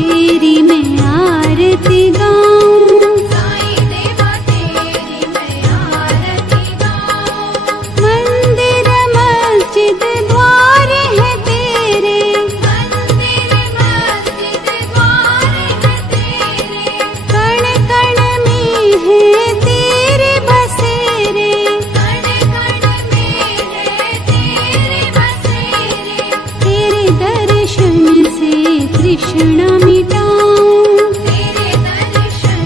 तेरी मैं आरती गाऊं, साईं देवा तेरी मैं आरती गाऊं। मंदिर मस्जिद द्वार है तेरे, मंदिर मस्जिद द्वार है तेरे, कण कण में है तेरे बसेरे, कण कण में है तेरे बसेरे। तेरे दर्शन से तृष्णा मिटाऊं, तेरे दर्शन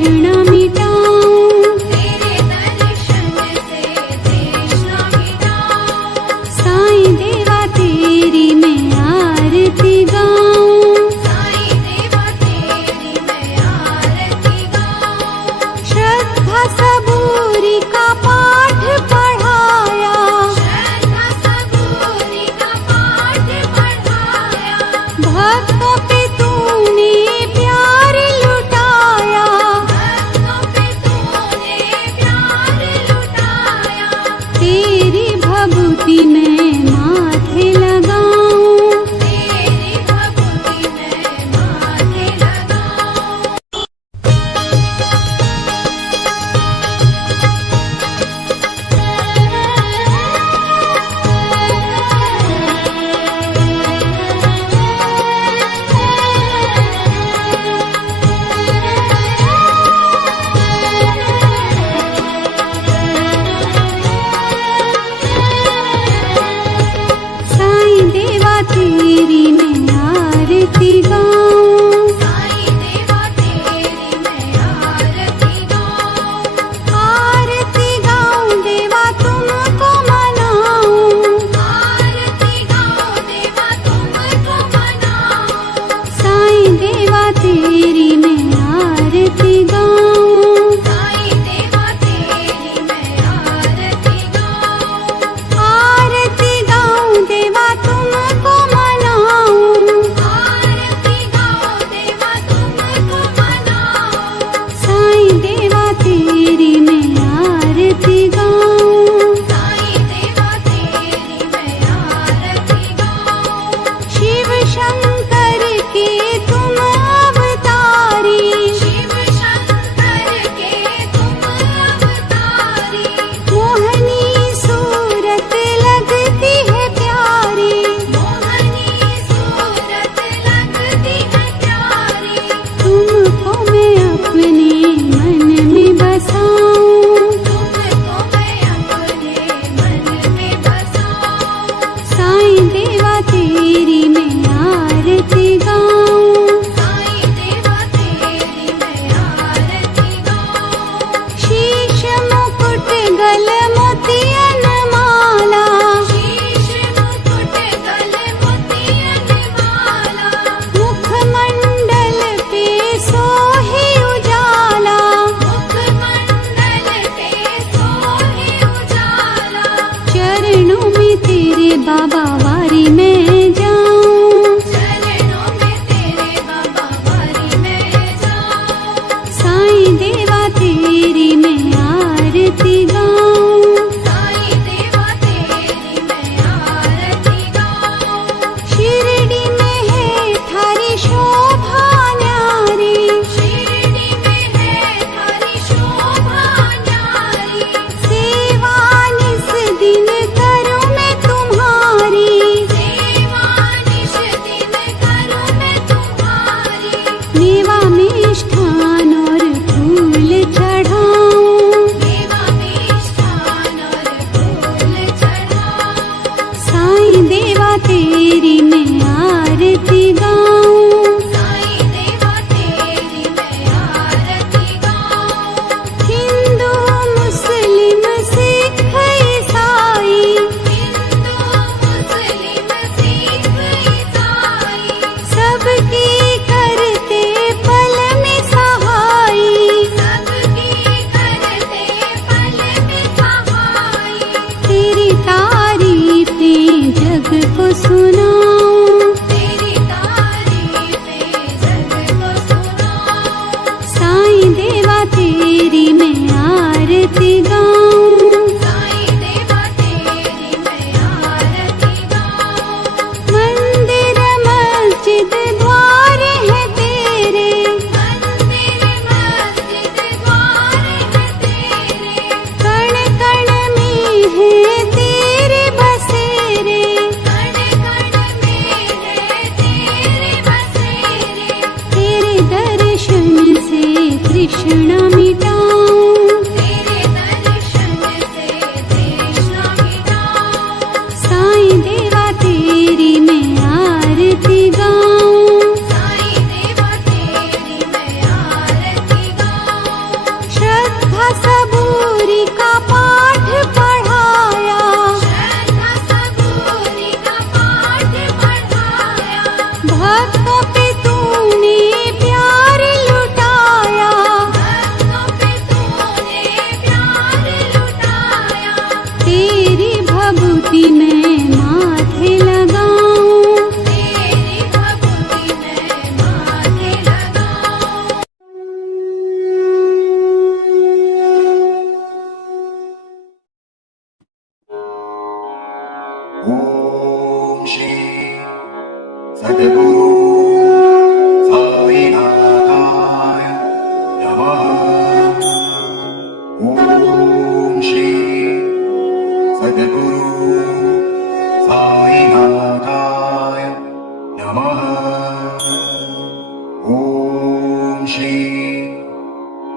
तृष्णा मिटाऊं। तेरे दर्शन से तृष्णा मिटाऊं। साईं देवा तेरी मैं आरती गाऊं। साईं देवा तेरी मैं आरती गाऊं। श्रद्धा सबूरी का पाठ पढ़ाया। श्रद्धा सबूरी का पाठ पढ़ाया। भक्तों पे तूने प्यार लुटाया। भक्तों पे तूने प्यार लुटाया। तेरी भभूति मैं माथे लगाऊं। तेरी भक्ति में माथे लगाऊं। साईं देवा तेरी मैं आरती गाऊं। साईं देवा तेरी मैं आरती गाऊं। आरती गाऊं देवा तुमको मनाऊं। आरती गाऊं देवा तुमको मनाऊं। साईं देवा तेरी मैं आरती गाऊं। साईं देवा तेरी मैं आरती गाऊं। आरती गाऊं देवा तुमको मनाऊं। आरती गाऊं देवा तुमको मनाऊं। साईं देवा तेरी मैं आरती गाऊं। साईं देवा तेरी मैं आरती गाऊं। शिव शंकर के तुम अवतारी। शिव शंकर के तुम अवतारी। मोहनी सूरत लगती है प्यारी। मोहनी सूरत लगती है प्यारी। तुमको मैं अपने मन में बसाऊं। तुमको मैं अपने मन में बसाऊं। साईं देवा तेरी मैं आरती गाऊं। साईं देवा तेरी मैं आरती गाऊं। शीश मुकुट गल मोतियन माला। शीश मुकुट गल मोतियन माला। मुखमंडल पे सोहे उजाला। मुखमंडल पे सोहे उजाला। चरणों में तेरे बाबा वारी में जाऊं। चरणों में तेरे बाबा वारी में जाऊं। साईं देवा तेरी मैं आरती गाऊं। साईं देवा तेरी मैं आरती गाऊं। शिरडी में है थारी शोभा न्यारी। शिरडी में है थारी शोभा न्यारी। सेवा निस दिन करूं मैं तुम्हारी। सेवा निश दिन करूं मैं तुम्हारी। मेवा मिष्ठान और फूल चढ़ाऊं। देवा मिष्ठान और फूल चढ़ाऊं। साईं देवा तेरी मैं आरती गाऊं। साईं देवा तेरी मैं आरती गाऊं। हिंदू मुस्लिम सिख ईसाई। हिंदू मुस्लिम सिख ईसाई। सबकी करते पल में सहाई। सबकी करते पल में सहाई। तेरी तारीफें जग को सुनाऊं। तेरी तारीफें जग को सुनाऊं। साईं देवा तेरी मैं आरती गाऊं। साईं देवा तेरी मैं आरती गाऊं। मंदिर मस्जिद द्वार है तेरे। मंदिर मस्जिद द्वार है तेरे। कण कण में है तेरे बसेरे। कण कण में है तेरे बसेरे। तेरे दर्शन से तृष्णा मिटाऊं। तेरे दर्शन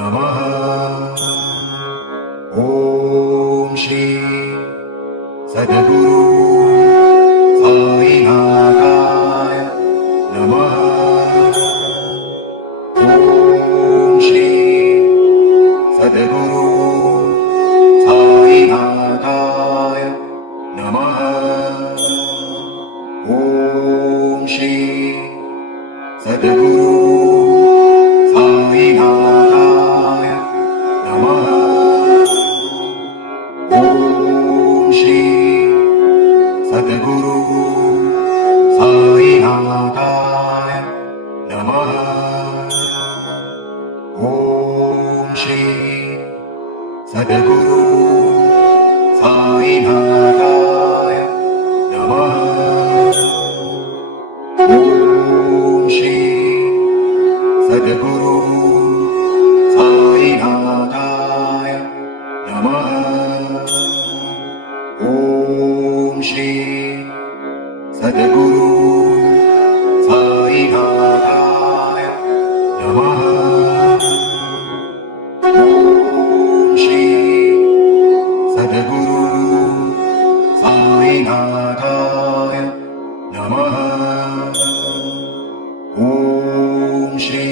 नमः ॐ श्री सद्गुरु साईनाथाय नमः ॐ श्री सद्गुरु साईनाथाय नमः ॐ श्री सद्गुरु साईनाथाय नमः ॐ श्री सद्गुरु साईनाथाय नमः ॐ श्री सद्गुरु साईनाथाय नमः ॐ श्री सद्गुरु साईनाथाय नमः ॐ श्री सद्गुरु साईनाथाय नमः ॐ श्री सद्गुरु साईनाथाय नमः ॐ श्री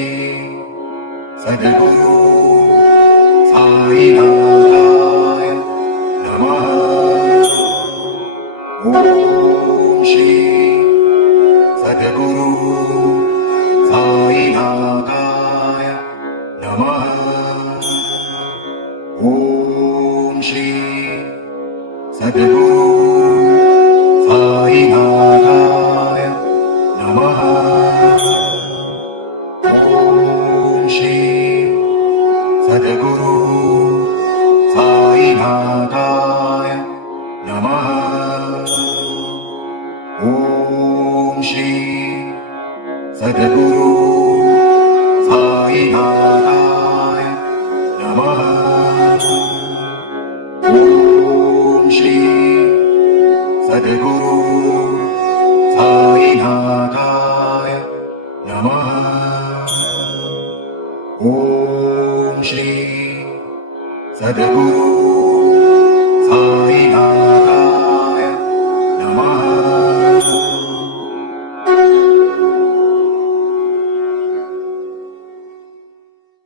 सद्गुरु साईनाथाय नमः ॐ श्री सद्गुरु साईनाथाय नमः ॐ श्री सद्गुरु साईनाथाय नमः ॐ श्री सद्गुरु साईनाथाय नमः ॐ श्री सद्गुरु साईनाथाय नमः ॐ श्री सद्गुरु साईनाथाय नमः ॐ श्री सद्गुरु साईनाथाय